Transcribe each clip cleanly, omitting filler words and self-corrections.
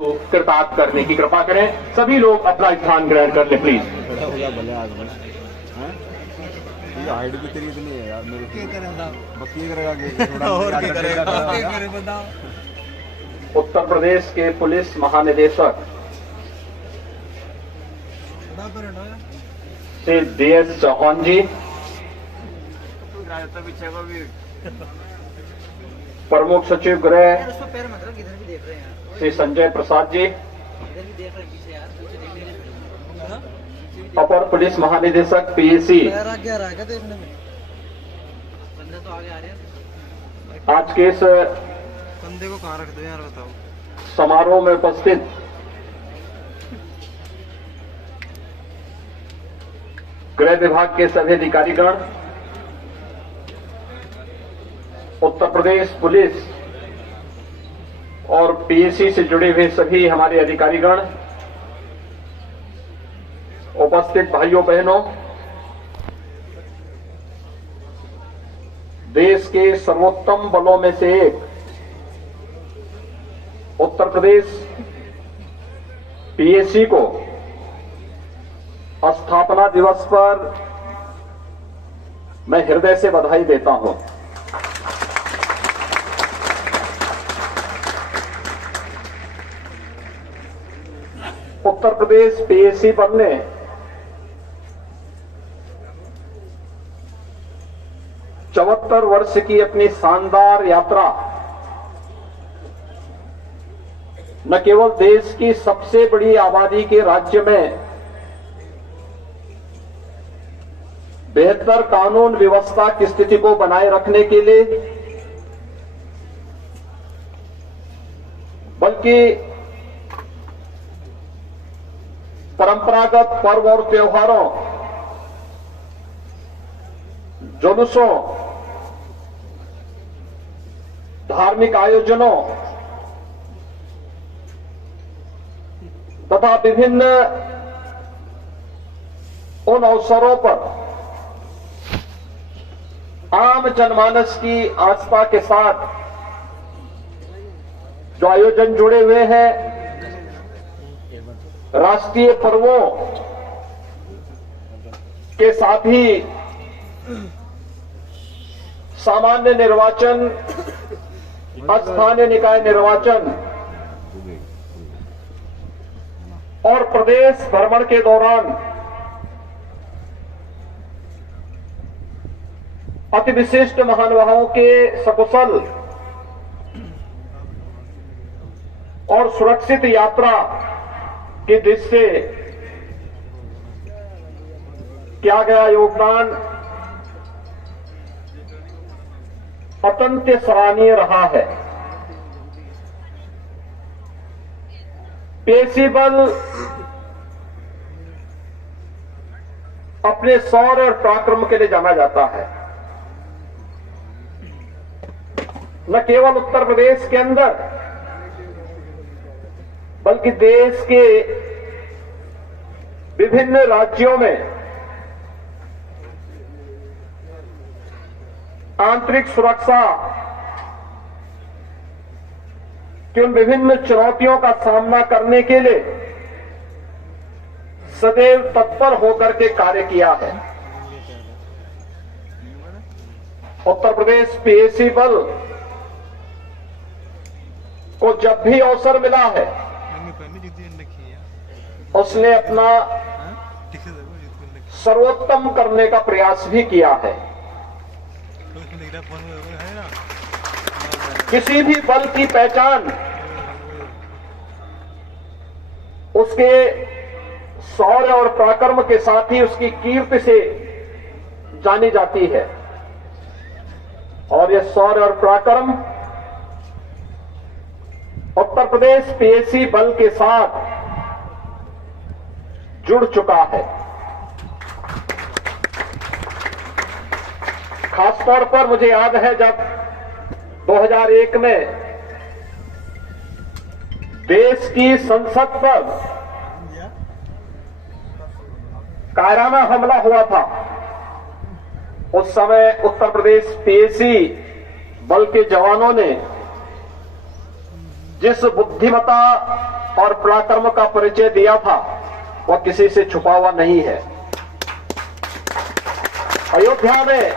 कृतार्थ करने की कृपा करें। सभी लोग अपना स्थान ग्रहण कर ले प्लीज। हाइट भी तेरी इतनी है यार, मेरे क्या करेगा बक्की करेगा और क्या करेगा उत्तर प्रदेश के पुलिस महानिदेशक श्री DS चौहान जी, प्रमुख सचिव गृह श्री संजय प्रसाद जी, अपर पुलिस महानिदेशक PAC, आज के इस बंदे को कहाँ रख दो यार, बताओ। समारोह में उपस्थित गृह विभाग के सभी अधिकारीगण, उत्तर प्रदेश पुलिस और PAC से जुड़े हुए सभी हमारे अधिकारीगण, उपस्थित भाइयों बहनों, देश के सर्वोत्तम बलों में से एक उत्तर प्रदेश PAC को स्थापना दिवस पर मैं हृदय से बधाई देता हूं। उत्तर प्रदेश PAC बल ने चौहत्तर वर्ष की अपनी शानदार यात्रा न केवल देश की सबसे बड़ी आबादी के राज्य में बेहतर कानून व्यवस्था की स्थिति को बनाए रखने के लिए, बल्कि परंपरागत पर्व और त्योहारों, जुलूसों, धार्मिक आयोजनों तथा विभिन्न उन अवसरों पर आम जनमानस की आस्था के साथ जो आयोजन जुड़े हुए हैं, राष्ट्रीय पर्वों के साथ ही सामान्य निर्वाचन, स्थानीय निकाय निर्वाचन और प्रदेश भ्रमण के दौरान अति विशिष्ट महानुभावों के सकुशल और सुरक्षित यात्रा की दृष्टि से किया गया योगदान अत्यंत सराहनीय रहा है। PAC बल अपने शौर्य और पराक्रम के लिए जाना जाता है। न केवल उत्तर प्रदेश के अंदर बल्कि देश के विभिन्न राज्यों में आंतरिक सुरक्षा कि उन विभिन्न चुनौतियों का सामना करने के लिए सदैव तत्पर होकर के कार्य किया है। उत्तर प्रदेश PAC बल को जब भी अवसर मिला है, उसने अपना सर्वोत्तम करने का प्रयास भी किया है। किसी भी बल की पहचान उसके शौर्य और पराक्रम के साथ ही उसकी कीर्ति से जानी जाती है, और यह शौर्य और पराक्रम उत्तर प्रदेश PAC बल के साथ जुड़ चुका है। खासतौर पर मुझे याद है जब 2001 में देश की संसद पर कायराना हमला हुआ था, उस समय उत्तर प्रदेश PAC बल के जवानों ने जिस बुद्धिमता और पराक्रम का परिचय दिया था वह किसी से छुपा हुआ नहीं है। अयोध्या में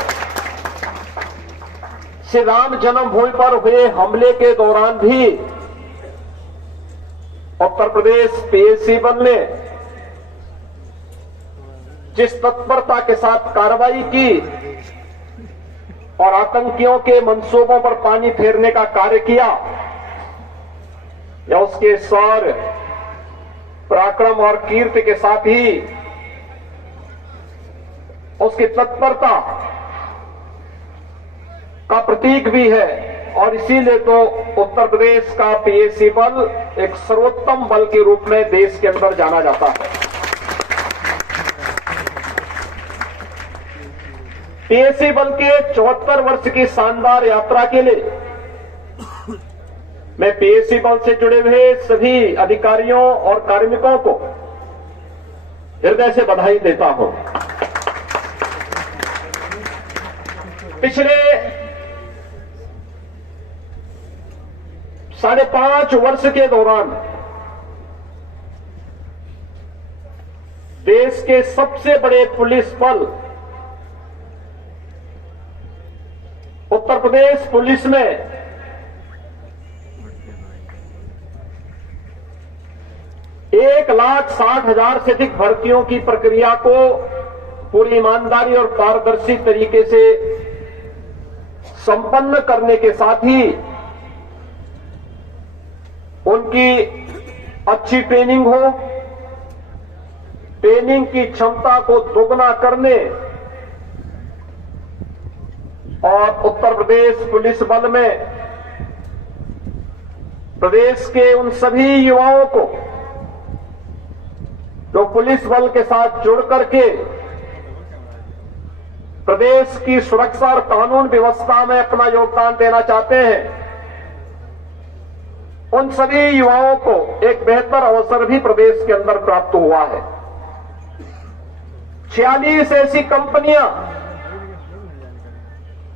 श्री राम जन्मभूमि पर हुए हमले के दौरान भी उत्तर प्रदेश पीएसी बल ने जिस तत्परता के साथ कार्रवाई की और आतंकियों के मंसूबों पर पानी फेरने का कार्य किया, या उसके शौर्य, पराक्रम और कीर्ति के साथ ही उसकी तत्परता का प्रतीक भी है। और इसीलिए तो उत्तर प्रदेश का पीएसी बल एक सर्वोत्तम बल के रूप में देश के अंदर जाना जाता है। पीएसी बल के 74 वर्ष की शानदार यात्रा के लिए मैं पीएसी बल से जुड़े हुए सभी अधिकारियों और कार्मिकों को हृदय से बधाई देता हूं। पिछले 5.5 वर्ष के दौरान देश के सबसे बड़े पुलिस बल उत्तर प्रदेश पुलिस में 1,60,000 से अधिक भर्तियों की प्रक्रिया को पूरी ईमानदारी और पारदर्शी तरीके से संपन्न करने के साथ ही उनकी अच्छी ट्रेनिंग हो, ट्रेनिंग की क्षमता को दोगुना करने और उत्तर प्रदेश पुलिस बल में प्रदेश के उन सभी युवाओं को जो पुलिस बल के साथ जुड़ करके प्रदेश की सुरक्षा और कानून व्यवस्था में अपना योगदान देना चाहते हैं, उन सभी युवाओं को एक बेहतर अवसर भी प्रदेश के अंदर प्राप्त हुआ है। 46 ऐसी कंपनियां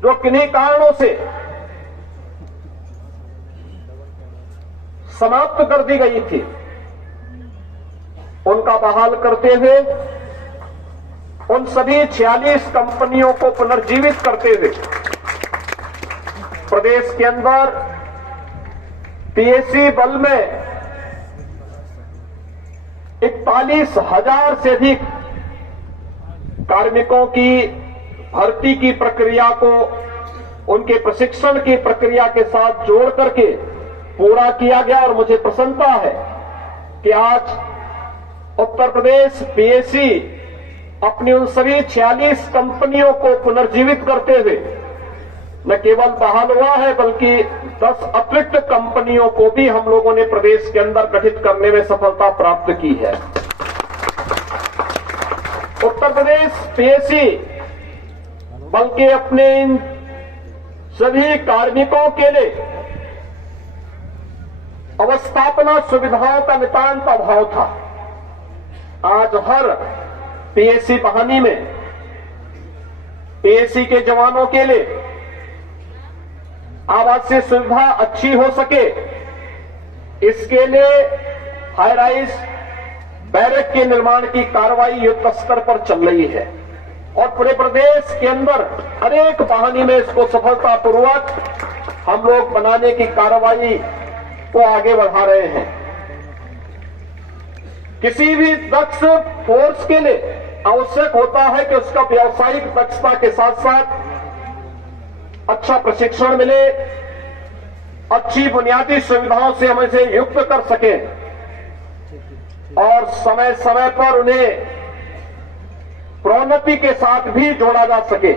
जो किन्हीं कारणों से समाप्त कर दी गई थी, उनका बहाल करते हुए उन सभी 46 कंपनियों को पुनर्जीवित करते हुए प्रदेश के अंदर पीएसी बल में 41,000 से अधिक कार्मिकों की भर्ती की प्रक्रिया को उनके प्रशिक्षण की प्रक्रिया के साथ जोड़ करके पूरा किया गया। और मुझे प्रसन्नता है कि आज उत्तर प्रदेश पीएसी अपनी उन सभी 46 कंपनियों को पुनर्जीवित करते हुए न केवल बहाल हुआ है बल्कि 10 अतिरिक्त कंपनियों को भी हम लोगों ने प्रदेश के अंदर गठित करने में सफलता प्राप्त की है। उत्तर प्रदेश पीएसी बल के अपने इन सभी कार्मिकों के लिए अवस्थापना सुविधाओं का नितांत अभाव था। आज हर पीएसी बहानी में पीएसी के जवानों के लिए आवासीय सुविधा अच्छी हो सके, इसके लिए हाई राइज बैरक के निर्माण की कार्रवाई युद्ध स्तर पर चल रही है और पूरे प्रदेश के अंदर अनेक बहानी में इसको सफलतापूर्वक हम लोग बनाने की कार्रवाई को आगे बढ़ा रहे हैं। किसी भी दक्ष फोर्स के लिए आवश्यक होता है कि उसका व्यावसायिक दक्षता के साथ साथ अच्छा प्रशिक्षण मिले, अच्छी बुनियादी सुविधाओं से हम इसे युक्त कर सकें और समय समय पर उन्हें प्रोन्नति के साथ भी जोड़ा जा सके।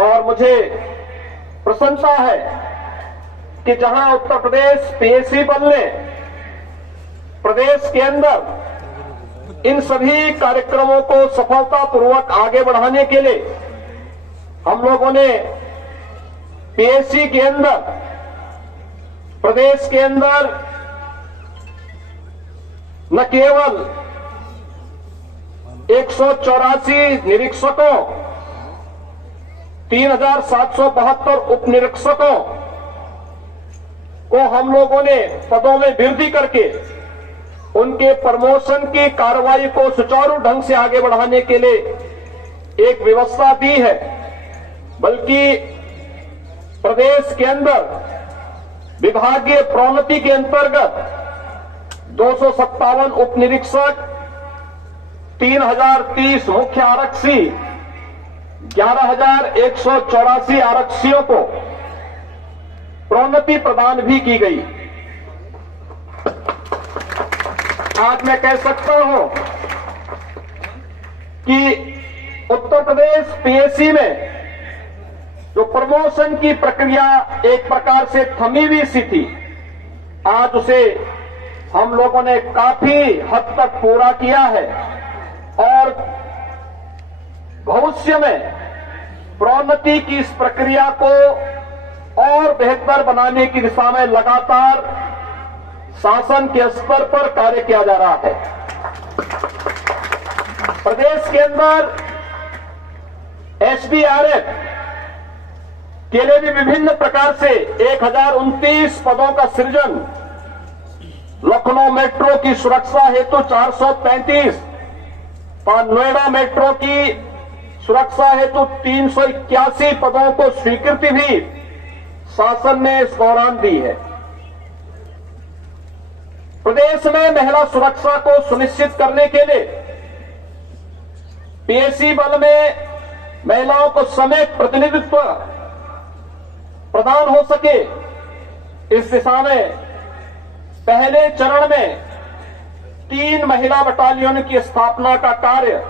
और मुझे प्रसन्नता है कि जहां उत्तर प्रदेश पीएसी बल ने प्रदेश के अंदर इन सभी कार्यक्रमों को सफलतापूर्वक आगे बढ़ाने के लिए हम लोगों ने पीएसी के अंदर प्रदेश के अंदर न केवल 184 निरीक्षकों, 3,772 उप निरीक्षकों को हम लोगों ने पदों में वृद्धि करके उनके प्रमोशन की कार्रवाई को सुचारू ढंग से आगे बढ़ाने के लिए एक व्यवस्था दी है, बल्कि प्रदेश के अंदर विभागीय प्रोन्नति के अंतर्गत 257 उप निरीक्षक, 3030 मुख्य आरक्षी, 11,184 आरक्षियों को प्रोन्नति प्रदान भी की गई। आज मैं कह सकता हूं कि उत्तर प्रदेश पीएससी में जो प्रमोशन की प्रक्रिया एक प्रकार से थमी हुई सी थी, आज उसे हम लोगों ने काफी हद तक पूरा किया है और भविष्य में प्रोन्नति की इस प्रक्रिया को और बेहतर बनाने की दिशा में लगातार शासन के स्तर पर कार्य किया जा रहा है। प्रदेश के अंदर एसडीआरएफ के लिए भी विभिन्न प्रकार से 1029 पदों का सृजन, लखनऊ मेट्रो की सुरक्षा हेतु 435, नोएडा मेट्रो की सुरक्षा हेतु 381 पदों को स्वीकृति भी शासन ने इस दौरान दी है। प्रदेश में महिला सुरक्षा को सुनिश्चित करने के लिए पीएससी बल में महिलाओं को समेत प्रतिनिधित्व प्रदान हो सके, इस दिशा में पहले चरण में 3 महिला बटालियन की स्थापना का कार्य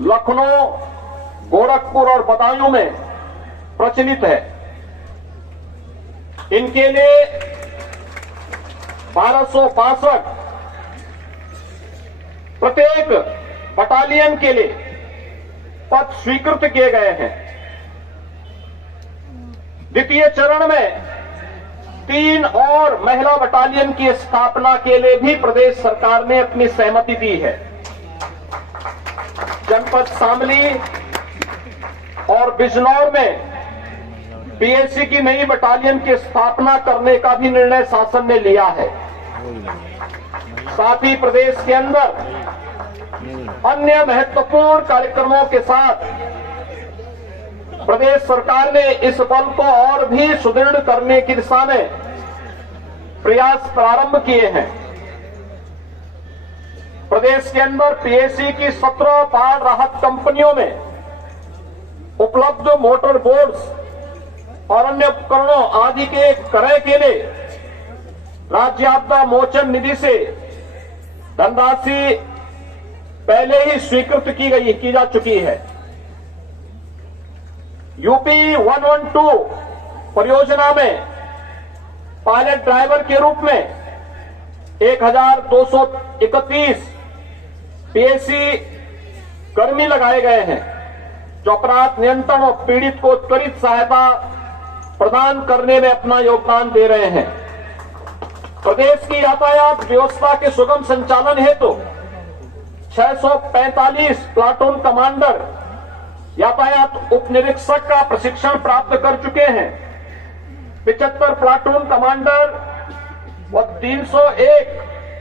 लखनऊ, गोरखपुर और बदायूं में प्रचलित है। इनके लिए 1262 प्रत्येक बटालियन के लिए पद स्वीकृत किए गए हैं। द्वितीय चरण में 3 और महिला बटालियन की स्थापना के लिए भी प्रदेश सरकार ने अपनी सहमति दी है। जनपद शामली और बिजनौर में पीएससी की नई बटालियन की स्थापना करने का भी निर्णय शासन ने लिया है। साथ ही प्रदेश के अंदर अन्य महत्वपूर्ण कार्यक्रमों के साथ प्रदेश सरकार ने इस बल को और भी सुदृढ़ करने की दिशा में प्रयास प्रारंभ किए हैं। प्रदेश के अंदर पीएससी की 17 बाढ़ राहत कंपनियों में उपलब्ध मोटर बोट्स और अन्य उपकरणों आदि के क्रय के लिए राज्य आपदा मोचन निधि से धनराशि पहले ही स्वीकृत की जा चुकी है। यूपी 112 परियोजना में पायलट ड्राइवर के रूप में 1231 पीएससी कर्मी लगाए गए हैं, जो अपराध नियंत्रण और पीड़ित को त्वरित सहायता प्रदान करने में अपना योगदान दे रहे हैं। प्रदेश की यातायात व्यवस्था के सुगम संचालन हेतु 645 प्लाटून कमांडर यातायात उप निरीक्षक का प्रशिक्षण प्राप्त कर चुके हैं। 75 प्लाटून कमांडर व 301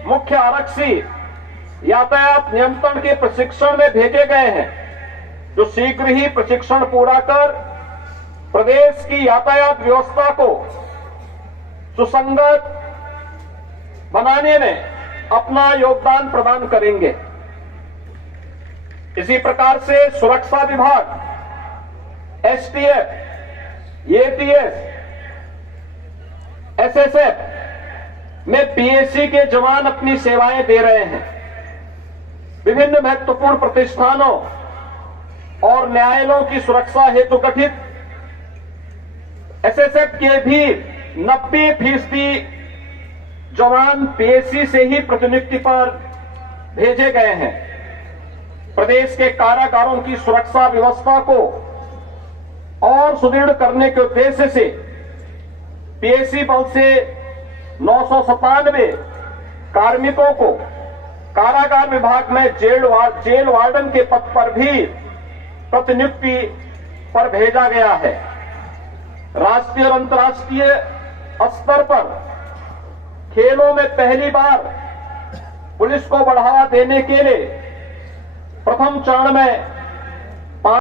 मुख्य आरक्षी यातायात नियंत्रण के प्रशिक्षण में भेजे गए हैं, जो शीघ्र ही प्रशिक्षण पूरा कर प्रदेश की यातायात व्यवस्था को सुसंगत बनाने में अपना योगदान प्रदान करेंगे। इसी प्रकार से सुरक्षा विभाग, एसटीएफ, एटीएस, एसएसएफ में पीएससी के जवान अपनी सेवाएं दे रहे हैं। विभिन्न महत्वपूर्ण प्रतिष्ठानों और न्यायालयों की सुरक्षा हेतु गठित एसएसएफ के भी 90% जवान पीएससी से ही प्रतिनियुक्ति पर भेजे गए हैं। प्रदेश के कारागारों की सुरक्षा व्यवस्था को और सुदृढ़ करने के उद्देश्य से पीएससी बल से 997 कार्मिकों को कारागार विभाग में जेल वार्डन के पद पर भी प्रतिनियुक्ति पर भेजा गया है। राष्ट्रीय और अंतर्राष्ट्रीय स्तर पर खेलों में पहली बार पुलिस को बढ़ावा देने के लिए प्रथम चरण में